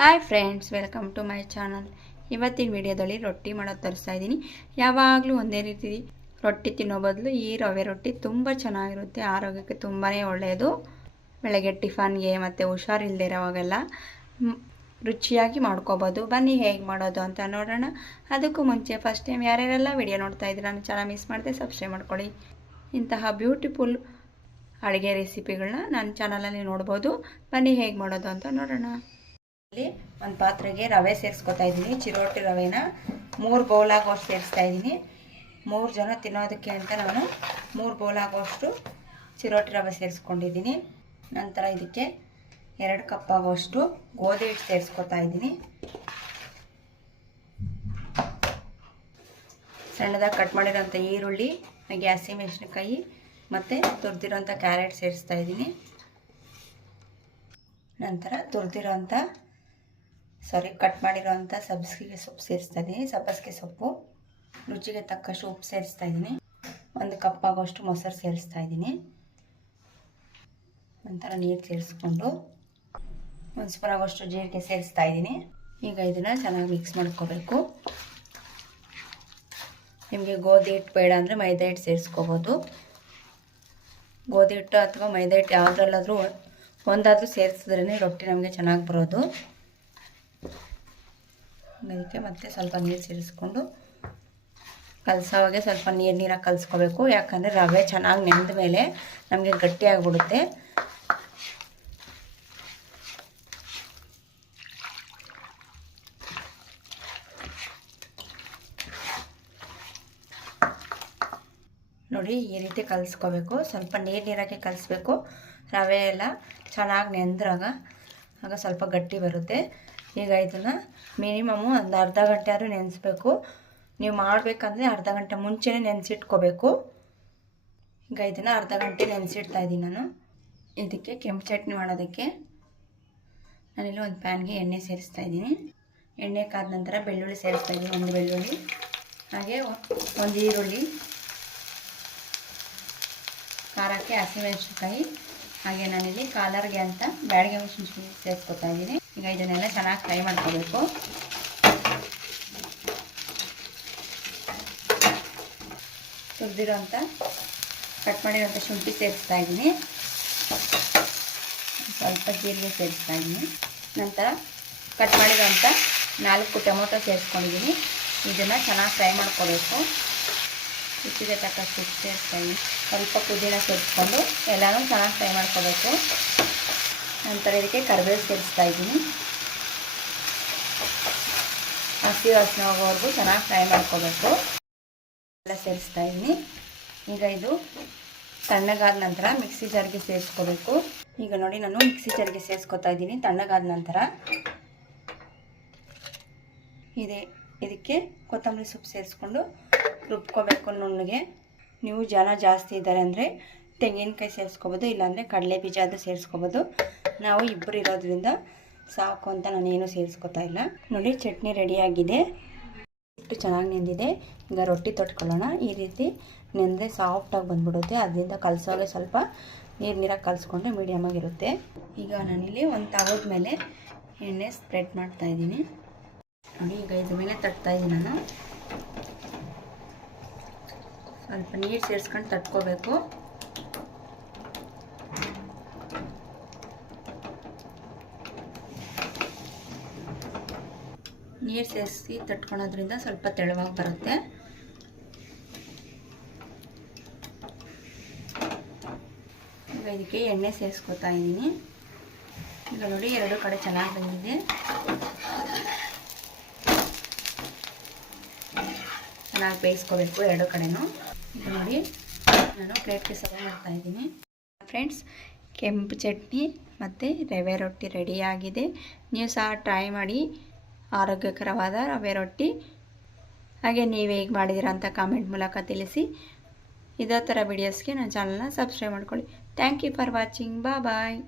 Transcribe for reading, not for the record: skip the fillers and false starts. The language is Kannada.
Hi friends, welcome to my channel. ಇವತ್ತಿನ ವಿಡಿಯೋದಲ್ಲಿ ರೊಟ್ಟಿ ಮಾಡೋದು ತೋರಿಸ್ತಾ ಇದ್ದೀನಿ. ಯಾವಾಗಲೂ ಒಂದೇ ರೀತಿ ರೊಟ್ಟಿ ತಿನ್ನೋ ಬದಲು ಈ ರವೆ ರೊಟ್ಟಿ ತುಂಬ ಚೆನ್ನಾಗಿರುತ್ತೆ. ಆರೋಗ್ಯಕ್ಕೆ ತುಂಬಾ ಒಳ್ಳೆಯದು. ಬೆಳಗ್ಗೆ ಟಿಫನ್ಗೆ ಮತ್ತು ಹುಷಾರಿಲ್ಲದೆ ಇರೋವಾಗೆಲ್ಲ ರುಚಿಯಾಗಿ ಮಾಡ್ಕೋಬೋದು. ಬನ್ನಿ ಹೇಗೆ ಮಾಡೋದು ಅಂತ ನೋಡೋಣ. ಅದಕ್ಕೂ ಮುಂಚೆ ಫಸ್ಟ್ ಟೈಮ್ ಯಾರ್ಯಾರೆಲ್ಲ ವಿಡಿಯೋ ನೋಡ್ತಾ ಇದ್ದೀರ ನನ್ನ ಚಾನಲ್ ಮಿಸ್ ಮಾಡಿದೆ ಸಬ್ಸ್ಕ್ರೈಬ್ ಮಾಡ್ಕೊಳ್ಳಿ. ಇಂತಹ ಬ್ಯೂಟಿಫುಲ್ ಅಡುಗೆ ರೆಸಿಪಿಗಳನ್ನ ನನ್ನ ಚಾನಲಲ್ಲಿ ನೋಡ್ಬೋದು. ಬನ್ನಿ ಹೇಗೆ ಮಾಡೋದು ಅಂತ ನೋಡೋಣ. ಒಂದು ಪಾತ್ರೆಗೆ ರವೆ ಸೇರಿಸ್ಕೊತಾ ಇದ್ದೀನಿ. ಚಿರೋಟಿ ರವೆನ 3 ಬೌಲ್ ಆಗೋಷ್ಟು ಸೇರಿಸ್ತಾ ಇದ್ದೀನಿ. 3 ಜನ ತಿನ್ನೋದಕ್ಕೆ ಅಂತ ನಾನು 3 ಬೌಲ್ ಆಗೋಷ್ಟು ಚಿರೋಟಿ ರವೆ ಸೇರಿಸ್ಕೊಂಡಿದ್ದೀನಿ. ನಂತರ ಇದಕ್ಕೆ 2 ಕಪ್ ಆಗೋಷ್ಟು ಗೋಧಿ ಹಿಟ್ಟು ಸೇರಿಸ್ಕೊತಾ ಇದ್ದೀನಿ. ಸಣ್ಣದಾಗಿ ಕಟ್ ಮಾಡಿರೋಂಥ ಈರುಳ್ಳಿ, ಹಾಗೆ ಹಸಿಮೆಣಸಿನಕಾಯಿ ಮತ್ತು ತುರಿದಿರೋಂಥ ಕ್ಯಾರೆಟ್ ಸೇರಿಸ್ತಾ ಇದ್ದೀನಿ. ನಂತರ ಕಟ್ ಮಾಡಿರೋಂಥ ಸಬ್ಬಸಿಗೆ ಸೊಪ್ಪು ಸೇರಿಸ್ತಾ ಇದ್ದೀನಿ. ಸಬ್ಬಸಿಗೆ ಸೊಪ್ಪು, ರುಚಿಗೆ ತಕ್ಕಷ್ಟು ಉಪ್ಪು ಸೇರಿಸ್ತಾ ಇದ್ದೀನಿ. 1 ಕಪ್ ಆಗೋಷ್ಟು ಮೊಸರು ಸೇರಿಸ್ತಾ ಇದ್ದೀನಿ. ನಂತರ ನೀರು ಸೇರಿಸ್ಕೊಂಡು 1 ಸ್ಪೂನ್ ಆಗೋಷ್ಟು ಜೀರಿಗೆ ಸೇರಿಸ್ತಾ ಇದ್ದೀನಿ. ಈಗ ಇದನ್ನು ಚೆನ್ನಾಗಿ ಮಿಕ್ಸ್ ಮಾಡ್ಕೋಬೇಕು. ನಿಮಗೆ ಗೋಧಿ ಹಿಟ್ಟು ಬೇಡ ಅಂದರೆ ಮೈದಾ ಹಿಟ್ಟು ಸೇರಿಸ್ಕೋಬೋದು. ಗೋಧಿ ಹಿಟ್ಟು ಅಥವಾ ಮೈದಾ ಹಿಟ್ಟು ಯಾವುದ್ರಲ್ಲಾದರೂ ಒಂದಾದರೂ ಸೇರಿಸಿದ್ರೇ ರೊಟ್ಟಿ ನಮಗೆ ಚೆನ್ನಾಗಿ ಬರೋದು. ಅದಕ್ಕೆ ಮತ್ತೆ ಸ್ವಲ್ಪ ನೀರು ಸೇರಿಸ್ಕೊಂಡು ಕಲಸೋವಾಗೆ ಸ್ವಲ್ಪ ನೀರಾಗಿ ಕಲಿಸ್ಕೋಬೇಕು. ಯಾಕಂದರೆ ರವೆ ಚೆನ್ನಾಗಿ ನೆಂದ ಮೇಲೆ ನಮಗೆ ಗಟ್ಟಿಯಾಗಿಬಿಡುತ್ತೆ. ನೋಡಿ, ಈ ರೀತಿ ಕಲಿಸ್ಕೋಬೇಕು. ಸ್ವಲ್ಪ ನೀರಾಗಿ ಕಲಿಸ್ಬೇಕು. ರವೆ ಎಲ್ಲ ಚೆನ್ನಾಗಿ ನೆಂದ್ರಾಗ ಆಗ ಸ್ವಲ್ಪ ಗಟ್ಟಿ ಬರುತ್ತೆ. ಈಗ ಇದನ್ನು ಮಿನಿಮಮ್ಮು ಒಂದು ಅರ್ಧ ಗಂಟೆ ಆದರೂ ನೆನೆಸ್ಬೇಕು. ನೀವು ಮಾಡಬೇಕಂದ್ರೆ ಅರ್ಧ ಗಂಟೆ ಮುಂಚೆನೇ ನೆನೆಸಿಟ್ಕೋಬೇಕು. ಈಗ ಇದನ್ನು ಅರ್ಧ ಗಂಟೆ ನೆನೆಸಿಡ್ತಾ ಇದ್ದೀನಿ ನಾನು. ಇದಕ್ಕೆ ಕೆಂಪು ಚಟ್ನಿ ಮಾಡೋದಕ್ಕೆ ನಾನಿಲ್ಲಿ ಒಂದು ಪ್ಯಾನ್ಗೆ ಎಣ್ಣೆ ಸೇರಿಸ್ತಾ ಇದ್ದೀನಿ. ಎಣ್ಣೆ ಕಾದ ನಂತರ ಬೆಳ್ಳುಳ್ಳಿ ಸೇರಿಸ್ತಾ ಇದ್ದೀನಿ. 1 ಬೆಳ್ಳುಳ್ಳಿ, ಹಾಗೆ 1 ಈರುಳ್ಳಿ, ಖಾರಕ್ಕೆ ಹಸಿಮೆಣಸಿನಕಾಯಿ, ಹಾಗೆ ನಾನಿಲ್ಲಿ ಕಾಲರ್ಗೆ ಅಂತ ಬ್ಯಾಡಿಗೆ ಮೆಣಸಿನಕಾಯಿ ಸೇರಿಸ್ಕೊತಾ ಇದ್ದೀನಿ. ಈಗ ಇದನ್ನೆಲ್ಲ ಚೆನ್ನಾಗಿ ಫ್ರೈ ಮಾಡ್ಕೋಬೇಕು. ತುರಿದಿರೋಂಥ ಕಟ್ ಮಾಡಿರೋಂಥ ಶುಂಠಿ ಸೇರಿಸ್ತಾ ಇದ್ದೀನಿ. ಸ್ವಲ್ಪ ಜೀರಿಗೆ ಸೇರಿಸ್ತಾ ಇದ್ದೀನಿ. ನಂತರ ಕಟ್ ಮಾಡಿರೋಂಥ 4 ಟೊಮೊಟೊ ಸೇರಿಸ್ಕೊಂಡಿದ್ದೀನಿ. ಇದನ್ನು ಚೆನ್ನಾಗಿ ಫ್ರೈ ಮಾಡ್ಕೋಬೇಕು. ರುಚಿಗೆ ತಕ್ಕಷ್ಟು ಉಪ್ಪು ಸೇರಿಸ್ತಾ ಇದ್ದೀನಿ. ಸ್ವಲ್ಪ ಪುದೀನ ಸೇರಿಸ್ಕೊಂಡು ಎಲ್ಲನೂ ಚೆನ್ನಾಗಿ ಫ್ರೈ ಮಾಡ್ಕೋಬೇಕು. ನಂತರ ಇದಕ್ಕೆ ಕರಿಬೇವು ಸೇರಿಸ್ತಾ ಇದ್ದೀನಿ. ಹಸಿ ವಾಸನೆ ಹೋಗೋವರೆಗೂ ಚೆನ್ನಾಗಿ ಫ್ರೈ ಮಾಡ್ಕೋಬೇಕು. ಎಲ್ಲ ಸೇರಿಸ್ತಾ ಇದ್ದೀನಿ. ಈಗ ಇದು ತಣ್ಣಗಾದ ನಂತರ ಮಿಕ್ಸಿ ಜಾರ್ಗೆ ಸೇರಿಸ್ಕೋಬೇಕು. ಈಗ ನೋಡಿ, ನಾನು ಮಿಕ್ಸಿ ಜಾರ್ಗೆ ಸೇರಿಸ್ಕೊತಾ ಇದ್ದೀನಿ. ತಣ್ಣಗಾದ ನಂತರ ಇದಕ್ಕೆ ಕೊತ್ತಂಬರಿ ಸೊಪ್ಪು ಸೇರಿಸ್ಕೊಂಡು ರುಬ್ಕೋಬೇಕು ನುಣ್ಣಗೆ. ನೀವು ಜನ ಜಾಸ್ತಿ ಇದ್ದಾರೆ ಅಂದರೆ ತೆಂಗಿನಕಾಯಿ ಸೇರಿಸ್ಕೋಬೋದು, ಇಲ್ಲಾಂದರೆ ಕಡಲೆ ಬೀಜ ಅದು ಸೇರಿಸ್ಕೋಬೋದು. ನಾವು 2 ಇರೋದ್ರಿಂದ ಸಾಕು ಅಂತ ನಾನೇನು ಸೇರಿಸ್ಕೊತಾ ಇಲ್ಲ. ನೋಡಿ, ಚಟ್ನಿ ರೆಡಿಯಾಗಿದೆ. ಹಿಟ್ಟು ಚೆನ್ನಾಗಿ ನೆಂದಿದೆ. ಈಗ ರೊಟ್ಟಿ ತೊಟ್ಕೊಳ್ಳೋಣ. ಈ ರೀತಿ ನೆಂದರೆ ಸಾಫ್ಟಾಗಿ ಬಂದ್ಬಿಡುತ್ತೆ. ಅದರಿಂದ ಕಲಸೋಗೆ ಸ್ವಲ್ಪ ನೀರಾಗಿ ಕಲಿಸ್ಕೊಂಡ್ರೆ ಮೀಡಿಯಮಾಗಿರುತ್ತೆ. ಈಗ ನಾನಿಲ್ಲಿ ಒಂದು ತವದ ಮೇಲೆ ಎಣ್ಣೆ ಸ್ಪ್ರೆಡ್ ಮಾಡ್ತಾಯಿದ್ದೀನಿ. ನೋಡಿ, ಈಗ ಇದ್ರ ಮೇಲೆ ತಟ್ತಾ ಇದ್ದೀನಿ ನಾನು. ಸ್ವಲ್ಪ ನೀರು ಸೇರಿಸ್ಕೊಂಡು ತಟ್ಕೋಬೇಕು. ನೀರು ಸೇರಿಸಿ ತಟ್ಕೊಳೋದ್ರಿಂದ ಸ್ವಲ್ಪ ತೆಳುವಾಗಿ ಬರುತ್ತೆ. ಈಗ ಇದಕ್ಕೆ ಎಣ್ಣೆ ಸೇರಿಸ್ಕೊತಾ ಇದ್ದೀನಿ. ಈಗ ನೋಡಿ, 2 ಕಡೆ ಚೆನ್ನಾಗಿ ಬಂದಿದೆ. ಚೆನ್ನಾಗಿ ಬೇಯಿಸ್ಕೋಬೇಕು 2 ಕಡೆನೂ. ಈಗ ನೋಡಿ, ನಾನು ಪ್ಲೇಟ್ಗೆ ಸರ್ವ್ ಮಾಡ್ತಾ ಇದ್ದೀನಿ. ಫ್ರೆಂಡ್ಸ್, ಕೆಂಪು ಚಟ್ನಿ ಮತ್ತು ರವೆ ರೊಟ್ಟಿ ರೆಡಿಯಾಗಿದೆ. ನೀವು ಸಹ ಟ್ರೈ ಮಾಡಿ. ಆರೋಗ್ಯಕರವಾದ ರವೆ ರೊಟ್ಟಿ. ಹಾಗೆ ನೀವು ಹೇಗೆ ಮಾಡಿದ್ದೀರಾ ಅಂತ ಕಾಮೆಂಟ್ ಮೂಲಕ ತಿಳಿಸಿ. ಇದೇ ಥರ ವಿಡಿಯೋಸ್ಗೆ ನನ್ನ ಚಾನಲ್ನ ಸಬ್ಸ್ಕ್ರೈಬ್ ಮಾಡ್ಕೊಳ್ಳಿ. Thank you for watching. Bye.